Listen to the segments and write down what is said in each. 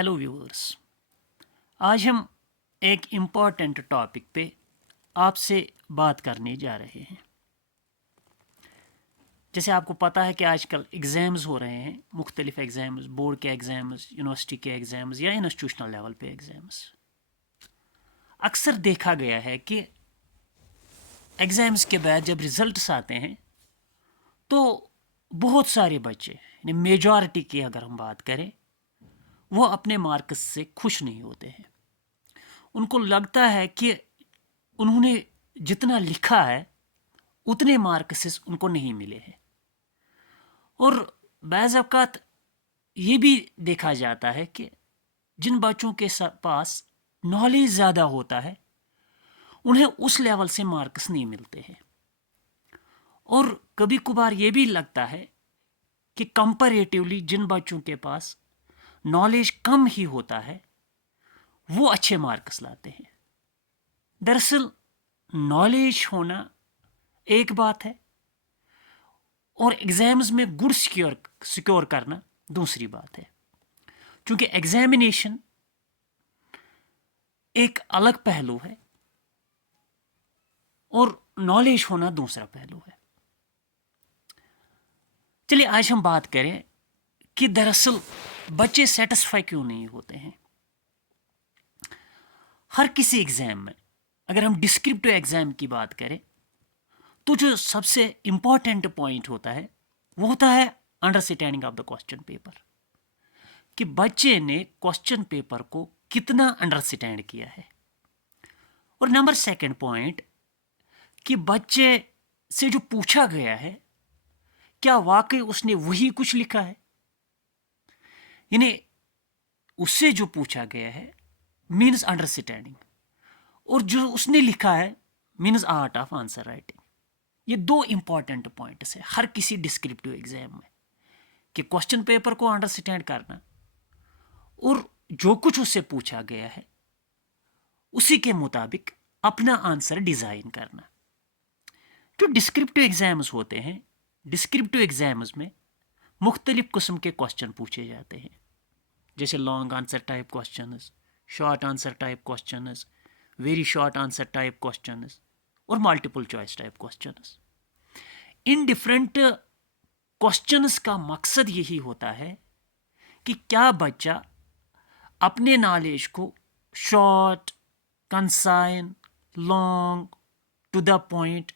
Hello viewers, आज हम एक इम्पॉर्टेंट टॉपिक पे आपसे बात करने जा रहे हैं। जैसे आपको पता है कि आजकल एग्ज़ाम्स हो रहे हैं, मुख्तलिफ एग्ज़ाम्स, बोर्ड के एग्ज़ाम्स, यूनिवर्सिटी के एग्ज़ाम्स या इंस्टीट्यूशनल लेवल पे एग्ज़ाम्स। अक्सर देखा गया है कि एग्ज़ाम्स के बाद जब रिज़ल्ट्स आते हैं तो बहुत सारे बच्चे, यानी मेजॉरिटी की अगर हम बात करें, वो अपने मार्क्स से खुश नहीं होते हैं। उनको लगता है कि उन्होंने जितना लिखा है उतने मार्क्स उनको नहीं मिले हैं। और बाज़ अवक़ात ये भी देखा जाता है कि जिन बच्चों के पास नॉलेज ज़्यादा होता है उन्हें उस लेवल से मार्क्स नहीं मिलते हैं। और कभी कभार ये भी लगता है कि कंपैरेटिवली जिन बच्चों के पास नॉलेज कम ही होता है वो अच्छे मार्क्स लाते हैं। दरअसल नॉलेज होना एक बात है और एग्ज़ाम्स में गुड सिक्योर करना दूसरी बात है। क्योंकि एग्जामिनेशन एक अलग पहलू है और नॉलेज होना दूसरा पहलू है। चलिए आज हम बात करें कि दरअसल बच्चे सेटिस्फाई क्यों नहीं होते हैं। हर किसी एग्ज़ाम में अगर हम डिस्क्रिप्टिव एग्ज़ाम की बात करें तो जो सबसे इम्पॉर्टेंट पॉइंट होता है वो होता है understanding of the question paper, कि बच्चे ने क्वेश्चन पेपर को कितना अंडरस्टैंड किया है। और नंबर सेकंड पॉइंट, कि बच्चे से जो पूछा गया है क्या वाकई उसने वही कुछ लिखा है। यानी उससे जो पूछा गया है मीन्स अंडरस्टैंडिंग, और जो उसने लिखा है means art of answer writing. ये दो इंपॉर्टेंट पॉइंट्स है हर किसी डिस्क्रिप्टिव एग्जाम में, कि क्वेश्चन पेपर को अंडरस्टैंड करना और जो कुछ उससे पूछा गया है उसी के मुताबिक अपना आंसर डिज़ाइन करना। जो डिस्क्रिप्टिव एग्जाम्स होते हैं, डिस्क्रिप्टिव एग्जाम्स में मुख्तलिफ किस्म के क्वेश्चन पूछे जाते हैं, जैसे long answer type questions, short answer type questions, very short answer type questions और मल्टीपल चॉइस टाइप क्वेश्चंस। इन डिफरेंट क्वेश्चंस का मकसद यही होता है कि क्या बच्चा अपने नॉलेज को short, concise, long, to the point,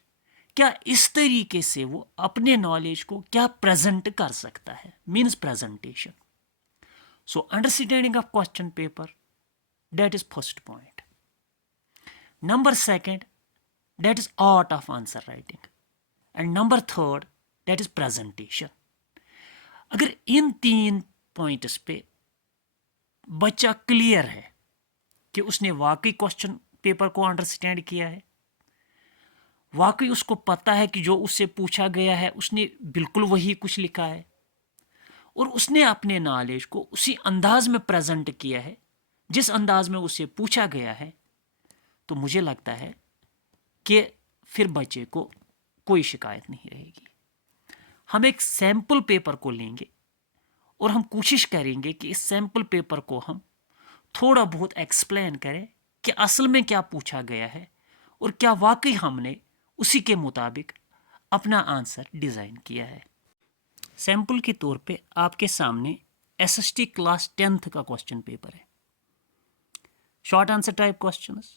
क्या इस तरीके से वो अपने नॉलेज को क्या प्रेजेंट कर सकता है, means presentation. So understanding of question paper, that is first point. Number second, that is art of answer writing. And number third, that is presentation. अगर इन तीन पॉइंट्स पे बच्चा क्लियर है कि उसने वाकई क्वेश्चन पेपर को अंडरस्टैंड किया है, वाकई उसको पता है कि जो उससे पूछा गया है उसने बिल्कुल वही कुछ लिखा है, और उसने अपने नॉलेज को उसी अंदाज में प्रेजेंट किया है जिस अंदाज में उसे पूछा गया है, तो मुझे लगता है कि फिर बच्चे को कोई शिकायत नहीं रहेगी। हम एक सैम्पल पेपर को लेंगे और हम कोशिश करेंगे कि इस सैम्पल पेपर को हम थोड़ा बहुत एक्सप्लेन करें कि असल में क्या पूछा गया है और क्या वाकई हमने उसी के मुताबिक अपना आंसर डिज़ाइन किया है। सैम्पल के तौर पे आपके सामने एसएसटी क्लास 10th का क्वेश्चन पेपर है। Short answer type questions,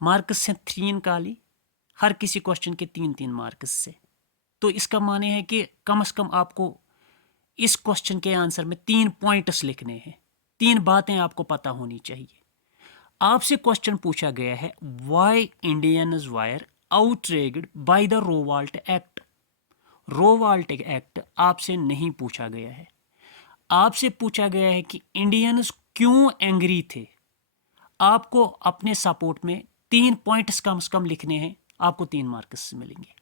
marks हैं 3 काली, हर किसी क्वेश्चन के 3-3 मार्क्स से। तो इसका माने है कि कम से कम आपको इस क्वेश्चन के आंसर में 3 पॉइंट्स लिखने हैं, 3 बातें आपको पता होनी चाहिए। आपसे क्वेश्चन पूछा गया है why Indians were outraged by the Rowlatt Act. Rowlatt Act आपसे नहीं पूछा गया है, आपसे पूछा गया है कि इंडियंस क्यों एंग्री थे। आपको अपने सपोर्ट में 3 पॉइंट्स कम से कम लिखने हैं, आपको 3 मार्क्स मिलेंगे।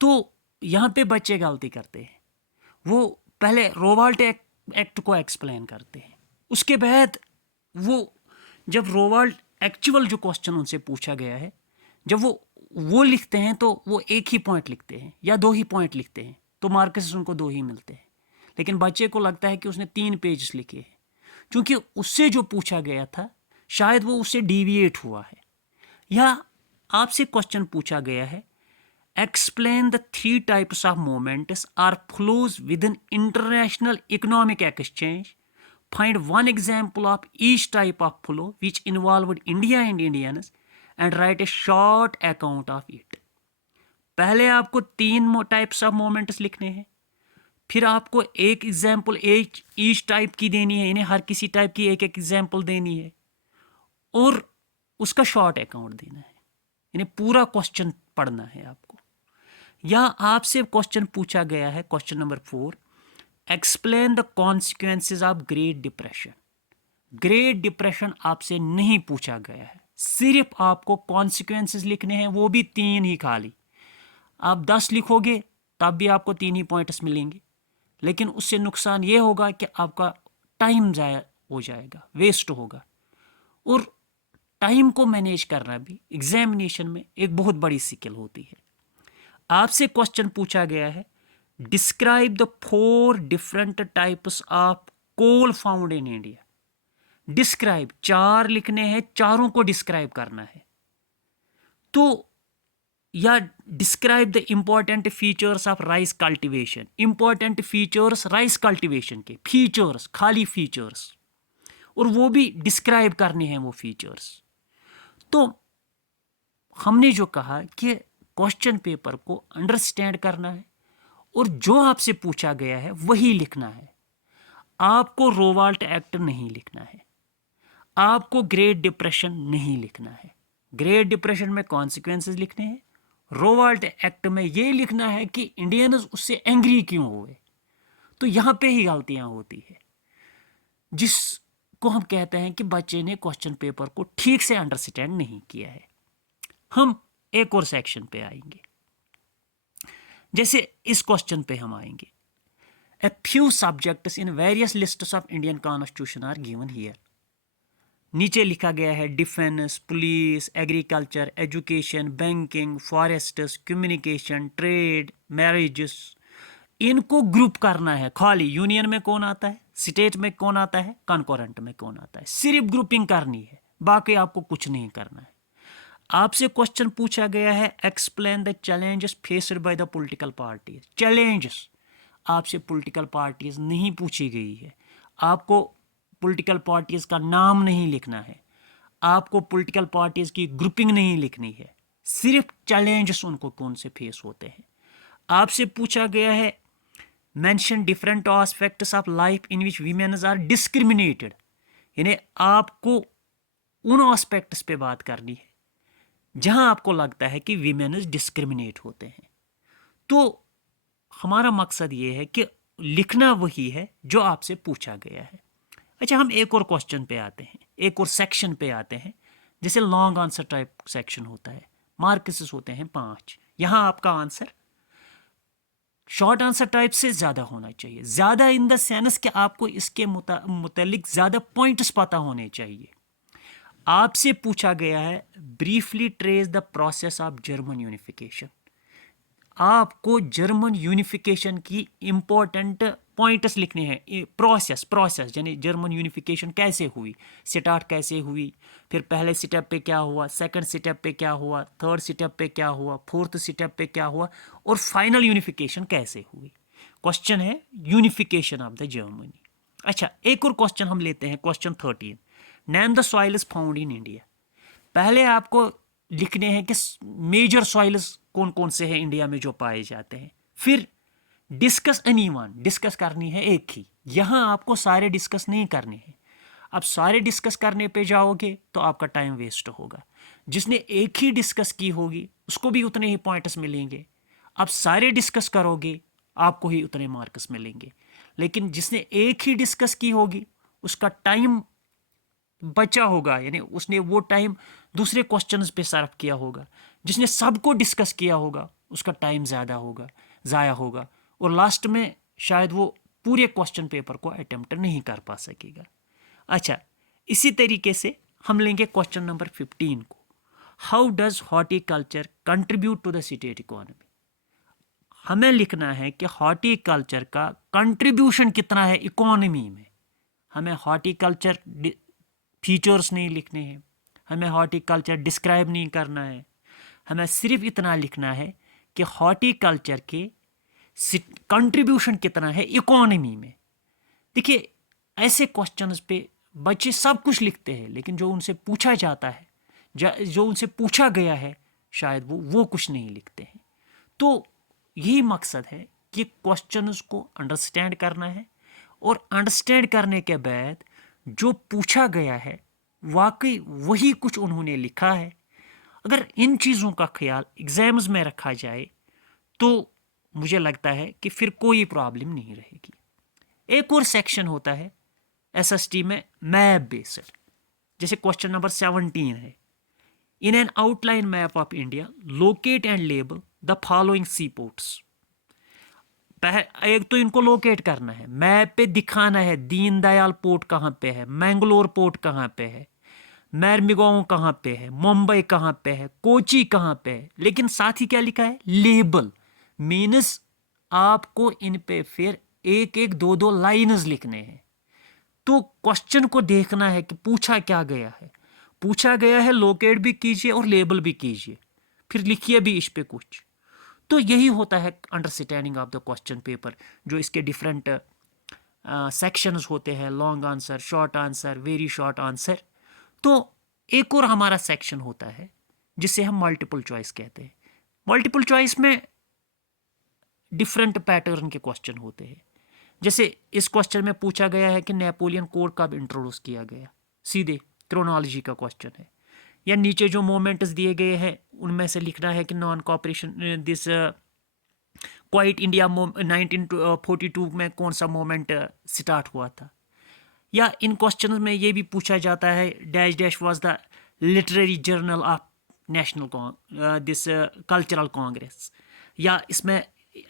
तो यहाँ पे बच्चे गलती करते हैं, वो पहले रोवाल्ट एक्ट को एक्सप्लेन करते हैं, उसके बाद वो जब रोवाल्ट एक्चुअल जो क्वेश्चन उनसे पूछा गया है जब वो लिखते हैं तो वो एक ही पॉइंट लिखते हैं या 2 ही पॉइंट लिखते हैं, तो मार्क्स उनको 2 ही मिलते हैं। लेकिन बच्चे को लगता है कि उसने 3 पेजेस लिखे हैं, क्योंकि उससे जो पूछा गया था शायद वो उससे डिविएट हुआ है। या आपसे क्वेश्चन पूछा गया है, explain the 3 types of movements or flows within international economic exchange, find one example of each type of flow which involved India and Indians and write a short account of it. पहले आपको 3 types of moments लिखने हैं, फिर आपको एक example each type की देनी है, इन्हें हर किसी टाइप की एक एक एग्जाम्पल देनी है, और उसका शॉर्ट अकाउंट देना है। इन्हें पूरा क्वेश्चन पढ़ना है आपको। या आपसे क्वेश्चन पूछा गया है, question number 4, explain the consequences of great depression. Great depression आपसे नहीं पूछा गया है, सिर्फ आपको कॉन्सिक्वेंसेज लिखने हैं, वो भी 3 ही खाली। आप 10 लिखोगे तब भी आपको 3 ही पॉइंट्स मिलेंगे, लेकिन उससे नुकसान ये होगा कि आपका टाइम ज़ाया हो जाएगा, वेस्ट होगा। और टाइम को मैनेज करना भी एग्जामिनेशन में एक बहुत बड़ी स्किल होती है। आपसे क्वेश्चन पूछा गया है, describe the 4 different types of coal found in India. Describe 4 लिखने हैं, चारों को डिस्क्राइब करना है। तो या describe the important features of rice cultivation. Important features rice cultivation के, फीचर्स खाली फीचर्स, और वो भी डिस्क्राइब करने हैं वो फीचर्स। तो हमने जो कहा कि क्वेश्चन पेपर को अंडरस्टैंड करना है और जो आपसे पूछा गया है वही लिखना है। आपको रोवाल्ट एक्ट नहीं लिखना है, आपको ग्रेट डिप्रेशन नहीं लिखना है। ग्रेट डिप्रेशन में कॉन्सिक्वेंसेस लिखने हैं, रोवाल्ट एक्ट में ये लिखना है कि इंडियंस उससे एंग्री क्यों हुए। तो यहां पे ही गलतियां होती है, जिसको हम कहते हैं कि बच्चे ने क्वेश्चन पेपर को ठीक से अंडरस्टैंड नहीं किया है। हम एक और सेक्शन पे आएंगे, जैसे इस क्वेश्चन पे हम आएंगे, a few subjects in various lists of Indian constitution are given here. नीचे लिखा गया है defence, police, agriculture, education, banking, forests, communication, trade, marriages. इनको ग्रुप करना है खाली। यूनियन में कौन आता है, स्टेट में कौन आता है, कॉन्करेंट में कौन आता है, सिर्फ ग्रुपिंग करनी है, बाकी आपको कुछ नहीं करना है। आपसे क्वेश्चन पूछा गया है, explain the challenges faced by the political parties. Challenges आपसे पॉलिटिकल पार्टीज नहीं पूछी गई है, आपको पॉलिटिकल पार्टीज का नाम नहीं लिखना है, आपको पॉलिटिकल पार्टीज की ग्रुपिंग नहीं लिखनी है, सिर्फ चैलेंजेस उनको कौन से फेस होते हैं। आपसे पूछा गया है, mention different aspects of life in which womens are discriminated. यानी आपको उन एस्पेक्ट्स पे बात करनी है जहां आपको लगता है कि वीमेन्स डिस्क्रिमिनेट होते हैं। तो हमारा मकसद ये है कि लिखना वही है जो आपसे पूछा गया है। अच्छा, हम एक और क्वेश्चन पे आते हैं, एक और सेक्शन पे आते हैं, जैसे लॉन्ग आंसर टाइप सेक्शन होता है, मार्क्स होते हैं 5। यहां आपका आंसर शॉर्ट आंसर टाइप से ज्यादा होना चाहिए, ज्यादा इन द सेंस कि आपको इसके मुतालिक ज्यादा पॉइंट्स पता होने चाहिए। आपसे पूछा गया है, briefly trace the process of German unification. आपको जर्मन यूनिफिकेशन की इंपॉर्टेंट पॉइंट्स लिखने हैं। प्रोसेस यानी जर्मन यूनिफिकेशन कैसे हुई, स्टार्ट कैसे हुई, फिर पहले स्टेप पे क्या हुआ, सेकंड स्टेप पे क्या हुआ, थर्ड स्टेप पे क्या हुआ, फोर्थ स्टेप पे क्या हुआ, और फाइनल यूनिफिकेशन कैसे हुई। क्वेश्चन है यूनिफिकेशन ऑफ द जर्मनी। अच्छा, एक और क्वेश्चन हम लेते हैं, question 13, name the soils found in India. पहले आपको लिखने हैं कि मेजर सॉइल्स कौन कौन से हैं इंडिया में जो पाए जाते हैं, फिर डिस्कस एनी वन, डिस्कस करनी है एक ही। यहां आपको सारे डिस्कस नहीं करने हैं, अब सारे डिस्कस करने पे जाओगे तो आपका टाइम वेस्ट होगा। जिसने एक ही डिस्कस की होगी उसको भी उतने ही पॉइंट्स मिलेंगे, अब सारे डिस्कस करोगे आपको ही उतने मार्क्स मिलेंगे। लेकिन जिसने एक ही डिस्कस की होगी उसका टाइम बचा होगा, यानी उसने वो टाइम दूसरे क्वेश्चंस पे सर्व किया होगा। जिसने सबको डिस्कस किया होगा उसका टाइम ज़्यादा होगा, ज़ाया होगा, और लास्ट में शायद वो पूरे क्वेश्चन पेपर को अटेम्प्ट नहीं कर पा सकेगा। अच्छा, इसी तरीके से हम लेंगे क्वेश्चन नंबर 15 को, how does horticulture contribute to the state economy. हमें लिखना है कि हॉर्टिकल्चर का कंट्रीब्यूशन कितना है इकोनॉमी में। हमें हॉर्टिकल्चर फीचर्स नहीं लिखने हैं, हमें हॉर्टिकल्चर डिस्क्राइब नहीं करना है, हमें सिर्फ इतना लिखना है कि हॉर्टिकल्चर के कंट्रीब्यूशन कितना है इकोनॉमी में। देखिए, ऐसे क्वेश्चंस पे बच्चे सब कुछ लिखते हैं, लेकिन जो उनसे पूछा जाता है, जो उनसे पूछा गया है, शायद वो कुछ नहीं लिखते हैं। तो यही मकसद है कि क्वेश्चंस को अंडरस्टैंड करना है, और अंडरस्टैंड करने के बाद जो पूछा गया है वाकई वही कुछ उन्होंने लिखा है। अगर इन चीज़ों का ख्याल एग्जाम्स में रखा जाए तो मुझे लगता है कि फिर कोई प्रॉब्लम नहीं रहेगी। एक और सेक्शन होता है एसएसटी में मैप बेस्ड, जैसे क्वेश्चन नंबर 17 है, in an outline map of India locate and label the following sea ports. एक तो इनको लोकेट करना है, मैप पे दिखाना है दीनदयाल पोर्ट कहाँ पे है, मैंगलोर पोर्ट कहाँ पे है, मैरमिगांव कहाँ पे है, मुंबई कहाँ पे है, कोची कहाँ पे है। लेकिन साथ ही क्या लिखा है, लेबल, मीन्स आपको इन पे फिर एक एक दो दो लाइन्स लिखने हैं। तो क्वेश्चन को देखना है कि पूछा क्या गया है। पूछा गया है लोकेट भी कीजिए और लेबल भी कीजिए, फिर लिखिए भी इस पे कुछ। तो यही होता है understanding of the question paper, जो इसके डिफरेंट सेक्शंस होते हैं, long answer, short answer, very short answer. तो एक और हमारा सेक्शन होता है जिसे हम मल्टीपल चॉइस कहते हैं। मल्टीपल चॉइस में डिफरेंट पैटर्न के क्वेश्चन होते हैं। जैसे इस क्वेश्चन में पूछा गया है कि नेपोलियन कोड कब इंट्रोड्यूस किया गया, सीधे क्रोनोलॉजी का क्वेश्चन है। या नीचे जो मोमेंट्स दिए गए हैं उनमें से लिखना है कि non cooperation this quite India 1942 में कौन सा मोमेंट स्टार्ट हुआ था। या इन क्वेश्चन में ये भी पूछा जाता है dash dash was the literary journal of national this cultural Congress. या इसमें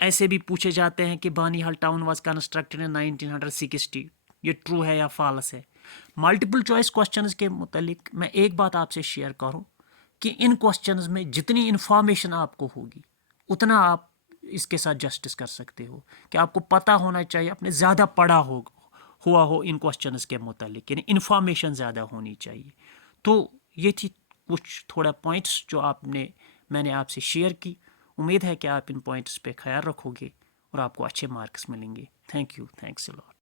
ऐसे भी पूछे जाते हैं कि Banihal town was constructed in 1960, ये ट्रू है या फॉल्स है। मल्टीपल चॉइस क्वेश्चंस के मुतालिक मैं एक बात आपसे शेयर करूं कि इन क्वेश्चंस में जितनी इन्फॉर्मेशन आपको होगी उतना आप इसके साथ जस्टिस कर सकते हो, कि आपको पता होना चाहिए, आपने ज़्यादा पढ़ा हुआ हो इन क्वेश्चंस के मुतालिक, यानी इन्फॉर्मेशन ज़्यादा होनी चाहिए। तो ये थी कुछ थोड़ा पॉइंट्स जो मैंने आपसे शेयर की। उम्मीद है कि आप इन पॉइंट्स पे ख्याल रखोगे और आपको अच्छे मार्क्स मिलेंगे। Thank you, thanks a lot.